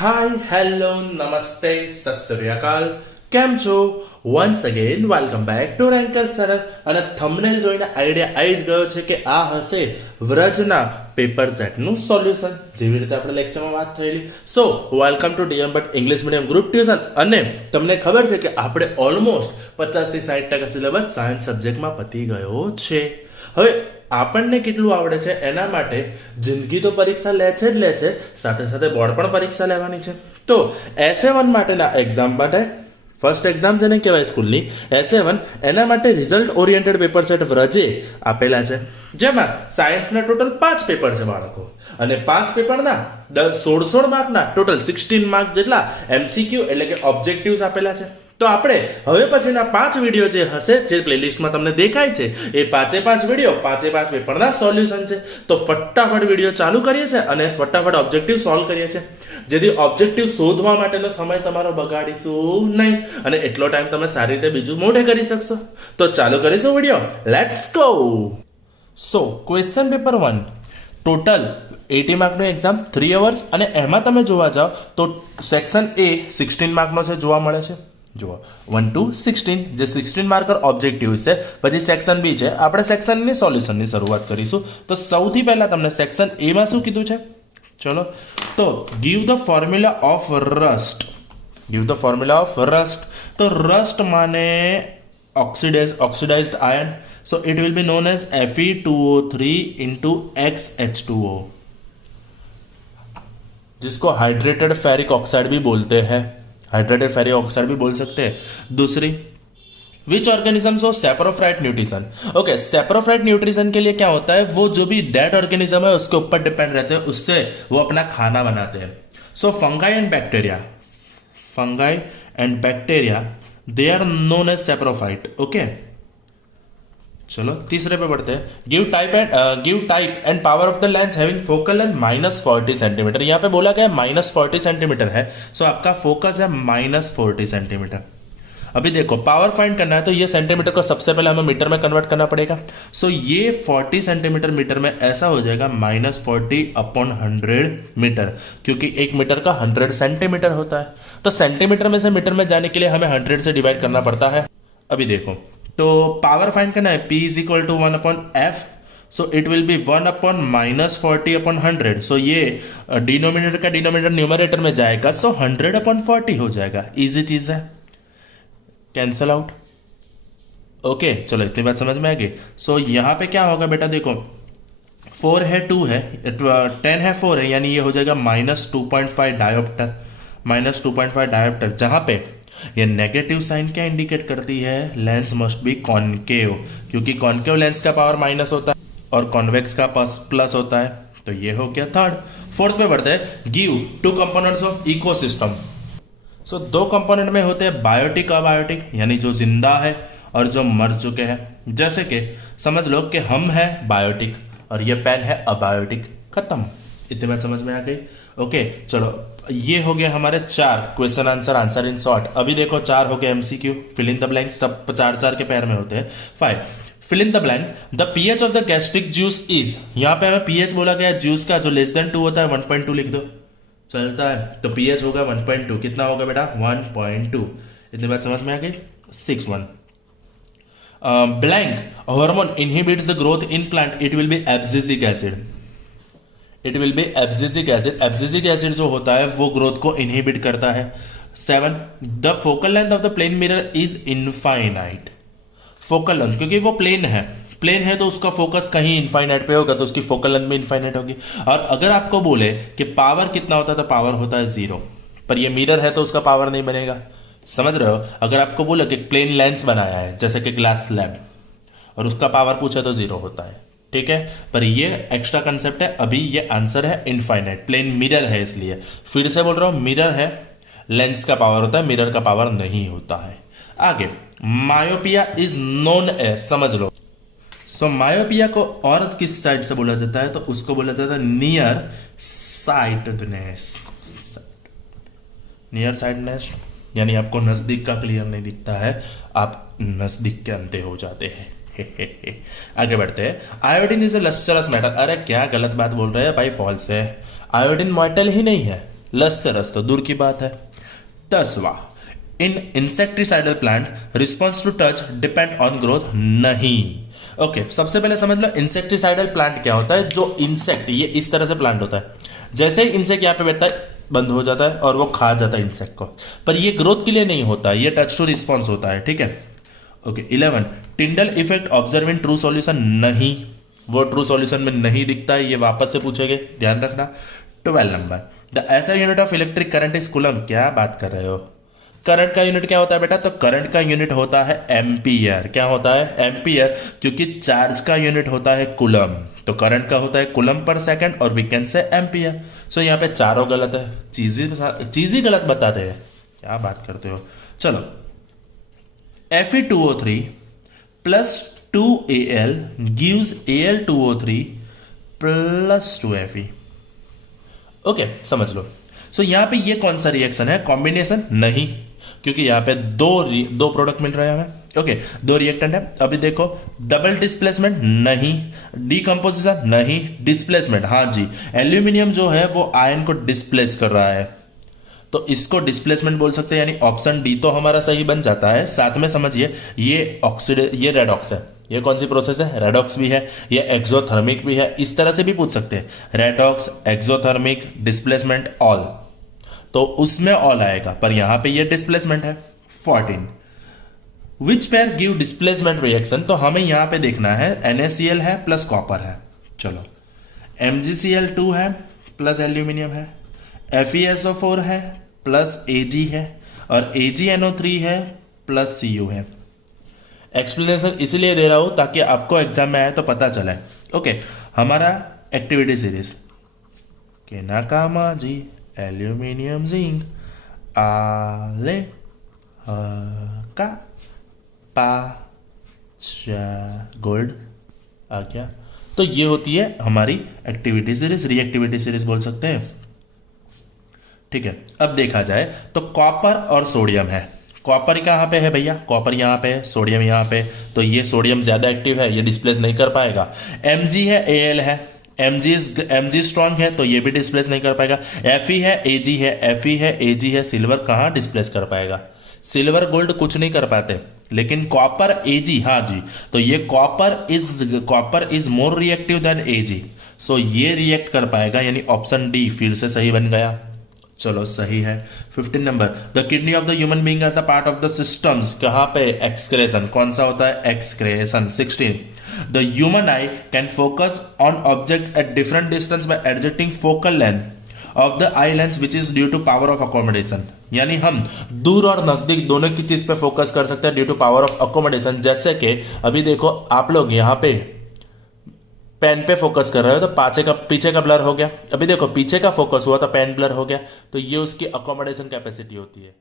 Hi hello નમસ્તે સત શ્રી અકાલ કેમ છો once again welcome back to ranker sir અને થંબનેલ જોઈને આઈડિયા આવી જ ગયો છે કે આ હશે વ્રજના પેપર સેટનું સોલ્યુશન જેવી રીતે આપણે લેક્ચરમાં વાત થયેલી. સો welcome to DM but English medium group tuition. અને તમને ખબર છે કે આપણે ઓલમોસ્ટ 50 થી 60% સિલેબસ સાયન્સ સબ્જેક્ટમાં પતી ગયો છે. હવે આપણને કેટલું આવડે છે એના માટે જિંદગી તો પરીક્ષા લે છે જ લે છે, સાથે સાથે બોર્ડ પણ પરીક્ષા લેવાની છે. તો SA1 માટેના એક્ઝામ માટે ફર્સ્ટ એક્ઝામ જેને કહેવાય સ્કૂલની SA1 એના માટે રિઝલ્ટ ઓરિએન્ટેડ પેપર સેટ વ્રજે આપેલા છે, જેમાં સાયન્સના ટોટલ 5 પેપર છે બાળકો, અને 5 પેપરના 16 માર્કના ટોટલ 16 માર્ક જેટલા MCQ એટલે કે ઓબ્જેક્ટિવ્સ આપેલા છે. તો આપણે હવે પછીના 5 વિડીયો જે હશે, જે પ્લેલિસ્ટમાં તમને દેખાય છે, એ 5 વિડીયો 5 પેપરના સોલ્યુશન છે. તો ફટાફટ વિડીયો ચાલુ કરીએ છીએ અને ફટાફટ ઓબ્જેક્ટિવ સોલ્વ કરીએ છીએ, જેથી ઓબ્જેક્ટિવ શોધવા માટેનો સમય તમારો બગાડીશું નહીં અને એટલો ટાઈમ તમે સારી રીતે બીજું મોઢે કરી શકશો. તો ચાલુ કરીશું video, let's go. So question paper 1 total 80 માર્કનું એક્ઝામ 3 અવર્સ, અને એમાં તમે જોવા જાઓ તો સેક્શન A 16 માર્કનો છે, જોવા મળે છે. જુઓ 1 to 16 જે 16 માર્કર ઓબ્જેક્ટિવ છે. પછી સેક્શન B છે, આપણે સેક્શનની સોલ્યુશનની શરૂઆત કરીશું. તો સૌથી પહેલા તમને સેક્શન A માં શું કીધું છે, ચલો તો give the formula of rust. Give the formula of rust. તો રસ્ટ માને oxidised ion, so it will be known as Fe2O3 into XH2O, जिसको हाइड्रेटेड फेरिक ऑक्साइड भी बोलते हैं, हाइड्रेटेड फेरिक ऑक्साइड भी बोल सकते हैं. दूसरी, विच ऑर्गेनिज्म हो सेप्रोफ्राइट न्यूट्रिशन. ओके, सेप्रोफ्राइट न्यूट्रिशन के लिए क्या होता है, वो जो भी डेड ऑर्गेनिज्म है उसके ऊपर डिपेंड रहते हैं, उससे वो अपना खाना बनाते हैं. So fungi and bacteria they are known as saprophyte. Okay, चलो तीसरे पे बढ़ते हैं. Give type and power of the lens having focal length -40 centimetre. यहाँ पे बोला गया -40 सेंटीमीटर है, सो आपका फोकस है -40 सेंटीमीटर. अभी देखो पावर फाइंड करना है तो ये सेंटीमीटर को सबसे पहले हमें मीटर में कन्वर्ट करना पड़ेगा. सो ये 40 सेंटीमीटर मीटर में ऐसा हो जाएगा -40/100 मीटर, क्योंकि 1 मीटर का 100 सेंटीमीटर होता है. तो सेंटीमीटर में से मीटर में जाने के लिए हमें 100 से डिवाइड करना पड़ता है. अभी देखो तो पावर फाइंड करना है, P = 1/F, so it will be 1/-40/100. सो ये डिनोमिनेटर का डिनोमिनेटर न्यूमरेटर में जाएगा, सो 100/40 हो जाएगा. इजी चीज है, कैंसल आउट. ओके, चलो इतनी बात समझ में आ गई. सो यहाँ पे क्या होगा बेटा, देखो 4 है 2 है 10 है 4 है, यानी ये हो जाएगा -2.5 डायोप्टर, -2.5 डायोप्टर. जहाँ पे ये नेगेटिव साइन क्या इंडिकेट करती है, लेंस मस्ट बी कॉनकेव, क्योंकि कॉनकेव लेंस का पावर माइनस होता है और कॉन्वेक्स का प्लस होता है. तो ये हो गया थर्ड. फोर्थ पे बढ़ते हैं. Give 2 components of ecosystem. So 2 component में होते हैं बायोटिक अबायोटिक, यानी जो जिंदा है और जो मर चुके हैं. जैसे कि समझ लो कि हम हैं बायोटिक और ये पेन है अबायोटिक. खत्म. इतनी बात समझ में आ गई. ओके, चलो ये हो गया हमारे 4 क्वेश्चन आंसर इन शॉर्ट. अभी देखो 4 हो गए MCQ, fill in the blank, सब 4 के पैर में होते हैं. 5 fill in the blank. The pH of the gastric juice is, यहाँ पे हमें pH बोला गया जूस का, जो <2 होता है 1.2 लिख दो, चलता है. तो pH होगा 1.2. कितना होगा बेटा, 1.2. इतनी बात समझ में आ गई. 6-1 blank hormone inhibits the growth in plant, it will be abscisic acid. It will be abscisic acid. Abscisic acid जो होता है वो ग्रोथ को इनहिबिट करता है. 7 the focal length of the plane mirror is infinite. Focal length, क्योंकि वो plane है तो उसका फोकस कहीं इनफाइनाइट पे होगा, तो उसकी फोकल लेंथ भी इनफाइनाइट होगी. और अगर आपको बोले कि पावर कितना होता है, तो पावर होता है 0, पर ये मिरर है तो उसका पावर नहीं बनेगा. समझ रहे हो. अगर आपको बोले कि प्लेन लेंस बनाया है जैसे कि ग्लास स्लैब, और उसका पावर पूछे तो 0 होता है, ठीक है. पर ये एक्स्ट्रा कंसेप्ट है, अभी ये आंसर है इनफाइनाइट. प्लेन मिरर है, इसलिए फिर से बोल रहा हूं, मिरर है, लेंस का पावर होता है, मिरर का पावर नहीं होता है. आगे मायोपिया इज नोन एज, समझ लो. सो मायोपिया को और किस साइड से बोला जाता है, तो उसको बोला जाता है नियर साइटनेस. नियर साइटनेस यानी आपको नजदीक का क्लियर नहीं दिखता है, आप नजदीक के अंधे हो जाते हैं. आगे बढ़ते हैं. Iodine is a lustrous metal. अरे क्या गलत बात बोल रहे हैं भाई, फॉल्स है. आयोडीन मेटल ही नहीं है, लस से रस तो दूर की बात है। 10वां, in insecticidal plant response to touch depend on growth नहीं। ओके सबसे पहले समझ लो इंसेक्टिसाइडल प्लांट क्या होता है। जो इंसेक्ट, ये इस तरह से प्लांट होता है, जैसे ही इंसेक्ट यहाँ पे बैठता है बंद हो जाता है और वो खा जाता है इंसेक्ट को, पर ये ग्रोथ के लिए नहीं होता, ये टच टू रिस्पॉन्स होता है, ठीक है। Okay 11, Tyndall effect observe in true solution नहीं, वो ट्रू सॉल्यूशन में नहीं दिखता है, ये वापस से पूछेंगे, ध्यान रखना। 12 number, the SI unit of electric current is coulomb. क्या बात कर रहे हो, करंट का यूनिट क्या होता है बेटा, तो करंट का यूनिट होता है एम्पियर। क्या होता है, एम्पियर, क्योंकि चार्ज का यूनिट होता है कूलम, तो करंट का होता है कूलम पर सेकंड और वी कैन से एम्पियर। सो यहाँ पे चारों गलत है, चीज ही गलत बताते हैं, क्या बात करते हो। चलो Fe2O3 plus 2Al gives Al2O3 plus 2Fe। Okay समझ लो। सो यहाँ पे ये कौन सा रिएक्शन है, कॉम्बिनेशन नहीं, क्योंकि यहाँ पे दो प्रोडक्ट मिल रहे हैं हमें। ओके दो रिएक्टेंट है। अभी देखो डबल डिस्प्लेसमेंट नहीं, डीकंपोजिशन नहीं, डिस्प्लेसमेंट हाँ जी, एल्यूमिनियम जो है वो आयन को डिस्प्लेस कर रहा है, तो इसको डिस्प्लेसमेंट बोल सकते हैं, यानी ऑप्शन डी तो हमारा सही बन जाता है। साथ में समझिए ये रेडॉक्स है, ये कौन सी प्रोसेस है, रेडॉक्स भी है, ये एक्सोथर्मिक भी है, इस तरह से भी पूछ सकते हैं, रेडॉक्स, एक्सोथर्मिक, डिस्प्लेसमेंट, ऑल, तो उसमें ऑल आएगा, पर यहां पे ये डिस्प्लेसमेंट है। 14, which pair give displacement reaction, तो हमें यहां पे देखना है NaCl है प्लस कॉपर है, चलो MgCl2 है प्लस एल्यूमिनियम है, FeSO4 है प्लस Ag है और AgNO3 है प्लस Cu है। एक्सप्लेनेशन इसलिए दे रहा हूं ताकि आपको एग्जाम में आए तो पता चले। ओके हमारा एक्टिविटी सीरीज के नाकामा जी एल्यूमिनियम जिंक आले का पा गोल्ड आ गया, तो ये होती है हमारी एक्टिविटी सीरीज, रिएक्टिविटी सीरीज बोल सकते हैं, ठीक है। अब देखा जाए तो कॉपर और सोडियम है, कॉपर कहाँ पे है भैया, कॉपर यहाँ पे है, सोडियम यहाँ पे, तो ये सोडियम ज्यादा एक्टिव है, ये डिस्प्लेस नहीं कर पाएगा। Mg है Al है, Mg स्ट्रॉन्ग है तो ये भी डिस्प्लेस नहीं कर पाएगा। Fe है Ag है, Fe है Ag है, सिल्वर कहाँ डिस्प्लेस कर पाएगा, सिल्वर गोल्ड कुछ नहीं कर पाते, लेकिन कॉपर Ag हाँ जी, तो ये copper is more reactive than Ag, सो ये रिएक्ट कर पाएगा, यानी ऑप्शन डी फिर से सही बन गया, चलो सही है। 15 number, the kidney of the human being as a part of the systems, कहाँ पे एक्सक्रेशन, कौन सा होता है excretion. 16, the human eye can focus on objects at different distance by adjusting focal length of the eye lens which is due to power of accommodation, यानी हम दूर और नजदीक दोनों की चीज पे फोकस कर सकते हैं due to power of accommodation. जैसे कि अभी देखो आप लोग यहाँ पे पेन पे फोकस कर रहे हो तो पीछे का ब्लर हो गया, अभी देखो पीछे का फोकस हुआ तो पेन ब्लर हो गया, तो ये उसकी अकोमोडेशन कैपेसिटी होती है।